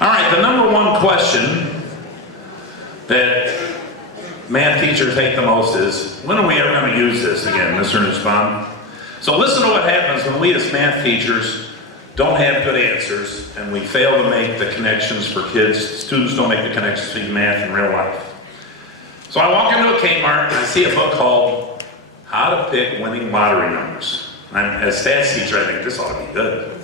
All right, the number one question that math teachers hate the most is, when are we ever going to use this again, Mr. Nussbaum? So listen to what happens when we as math teachers don't have good answers and we fail to make the connections for kids. Students don't make the connections between math and real life. So I walk into a Kmart and I see a book called How to Pick Winning Lottery Numbers. As a stats teacher, I think this ought to be good.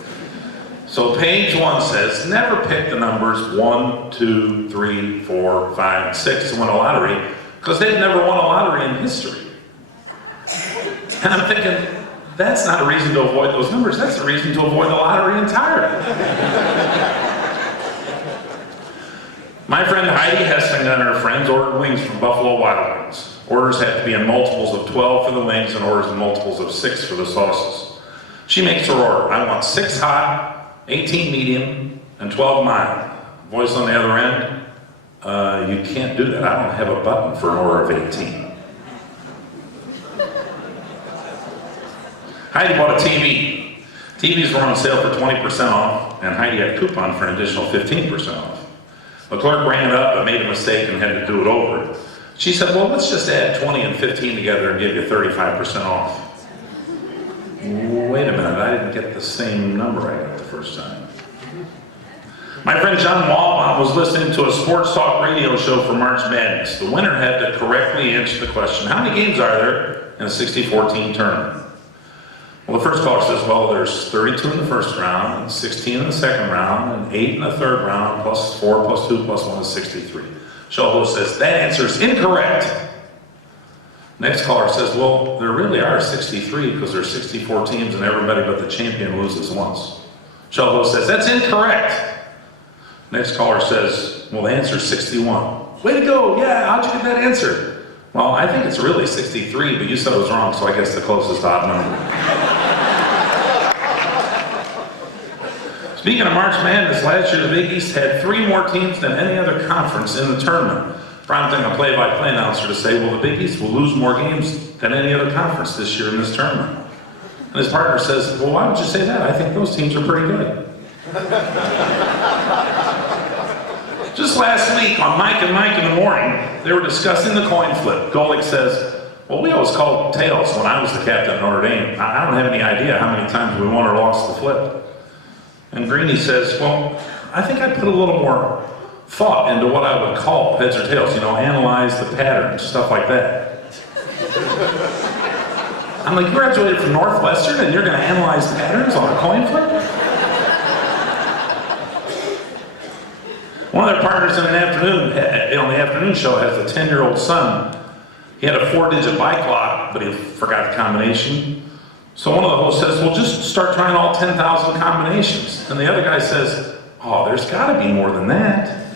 So page 1 says, never pick the numbers 1, 2, 3, 4, 5, and 6 to win a lottery, because they've never won a lottery in history. And I'm thinking, that's not a reason to avoid those numbers, that's a reason to avoid the lottery entirely. My friend Heidi Hessing and her friends ordered wings from Buffalo Wild Wings. Orders have to be in multiples of 12 for the wings and orders in multiples of 6 for the sauces. She makes her order. I want 6 hot, 18 medium, and 12 mild. Voice on the other end, you can't do that. I don't have a button for an order of 18. Heidi bought a TV. TVs were on sale for 20% off, and Heidi had a coupon for an additional 15% off. The clerk rang it up but made a mistake and had to do it over. She said, well, let's just add 20 and 15 together and give you 35% off. Wait a minute, I didn't get the same number I got the first time. My friend John Walbaum was listening to a sports talk radio show for March Madness. The winner had to correctly answer the question, how many games are there in a 64-team tournament? Well, the first caller says, well, there's 32 in the first round, and 16 in the second round, and 8 in the third round, plus 4, plus 2, plus 1 is 63. Show host says, that answer is incorrect. Next caller says, well, there really are 63 because there's 64 teams and everybody but the champion loses once. Show host says, that's incorrect. Next caller says, well, the answer is 61. Way to go, yeah, how'd you get that answer? Well, I think it's really 63, but you said it was wrong, so I guess the closest odd number. Speaking of March Madness, last year the Big East had 3 more teams than any other conference in the tournament, prompting a play-by-play announcer to say, well, the Big East will lose more games than any other conference this year in this tournament. And his partner says, well, why would you say that? I think those teams are pretty good. Just last week on Mike and Mike in the Morning, they were discussing the coin flip. Golick says, well, we always called tails when I was the captain at Notre Dame. I don't have any idea how many times we won or lost the flip. And Greeny says, well, I think I'd put a little more thought into what I would call heads or tails, you know, analyze the patterns, stuff like that. I'm like, you graduated from Northwestern and you're going to analyze patterns on a coin flip? One of their partners in the afternoon show has a 10-year-old son. He had a 4-digit bike lock, but he forgot the combination. So one of the hosts says, well, just start trying all 10,000 combinations. And the other guy says, oh, there's got to be more than that.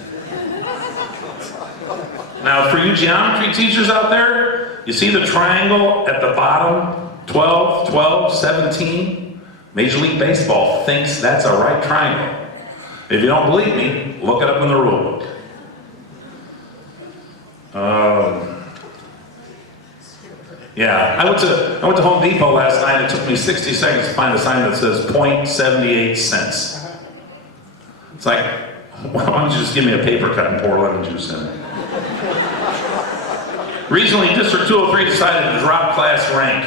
Now, for you geometry teachers out there, you see the triangle at the bottom, 12, 12, 17? Major League Baseball thinks that's a right triangle. If you don't believe me, look it up in the rule book. Yeah, I went to Home Depot last night. It took me 60 seconds to find a sign that says 0.78 cents. It's like, why don't you just give me a paper cut and pour lemon juice in it? Recently, District 203 decided to drop class rank.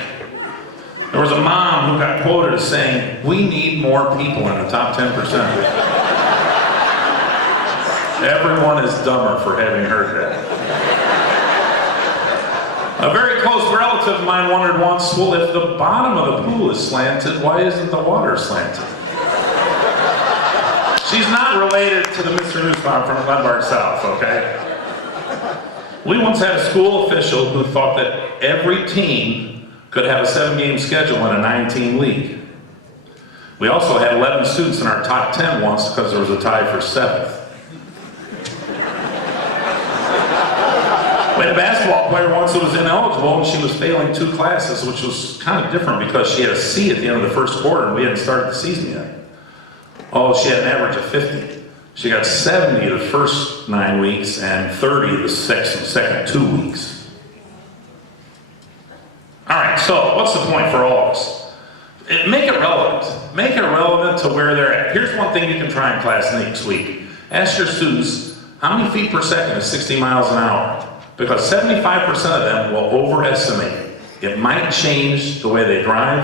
There was a mom who got quoted as saying, we need more people in the top 10%. Everyone is dumber for having heard that. A very close relative of mine wondered once, well, if the bottom of the pool is slanted, why isn't the water slanted? She's not related to the Mr. Nussbaum from Lombard South, okay? We once had a school official who thought that every team could have a 7-game schedule in a 9-team league. We also had 11 students in our top 10 once because there was a tie for 7th. We had a basketball player once who was ineligible and she was failing 2 classes, which was kind of different because she had a C at the end of the first quarter and we hadn't started the season yet. Oh, she had an average of 50. She got 70 the first 9 weeks and 30 the second 2 weeks. All right, so what's the point for all of us? Make it relevant. Make it relevant to where they're at. Here's one thing you can try in class next week. Ask your students, how many feet per second is 60 miles an hour? Because 75% of them will overestimate. It might change the way they drive,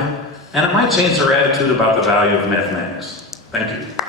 and it might change their attitude about the value of mathematics. Thank you.